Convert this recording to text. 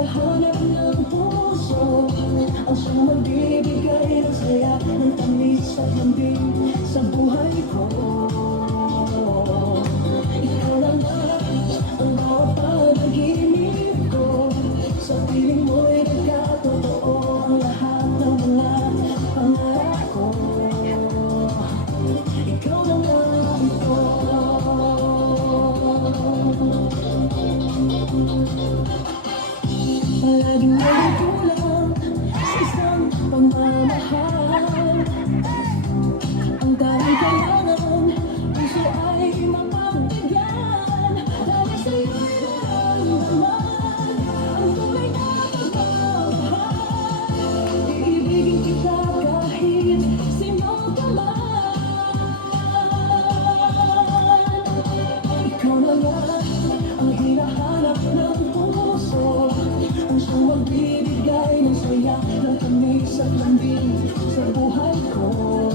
hinahanap ng puso, ang siyang magbibigay ng saya, ng tamis at lambing sa buhay ko. Ikaw lang ba ang bawat panaginip ko, sa piling mo'y nagkatotoo ang lahat ng mga pangarap ko. Ikaw lang ang ito. Palaging may kulang sa isang pagmamahal. Ang tanging kailangan, puso ay mapagbigyan. Dahil sa'yo'y nararamdaman ang tunay na pagmamahal. Iibigin kita kahit sino ka man. Ikaw na nga ang hinahanap ng puso, ang siyang magbibigay ng saya, ng tamis at lambing sa buhay ko.